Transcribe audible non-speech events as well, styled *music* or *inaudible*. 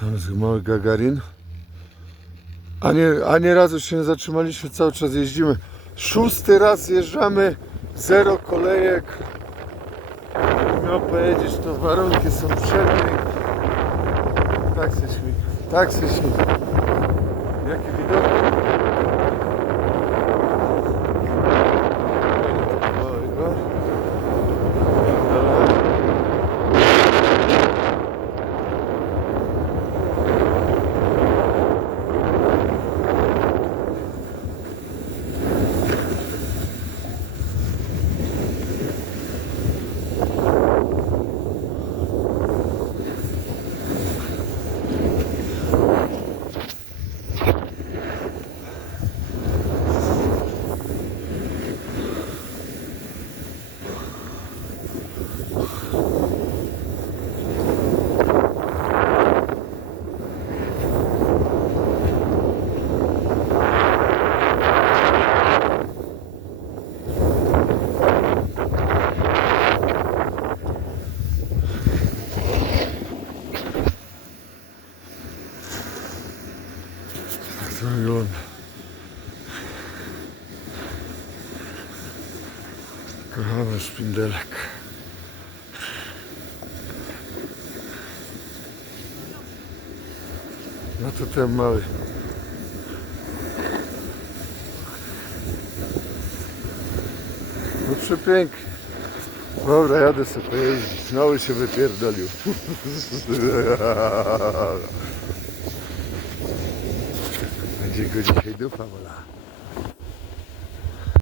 Tam jest mały Gagarin. A nie, a nie razu się nie zatrzymaliśmy, cały czas jeździmy. Szósty raz jeżdżamy, zero kolejek. Miał pojedziesz, to warunki są przepiękne. Tak się śmieje, tak się śmieje. Tak to wygląda. Kochany szpindelek. No to ten mały. No przepięknie. Dobra, jadę sobie pojeździć. Znowu się wypierdolił. *laughs* digo, deixei de falar.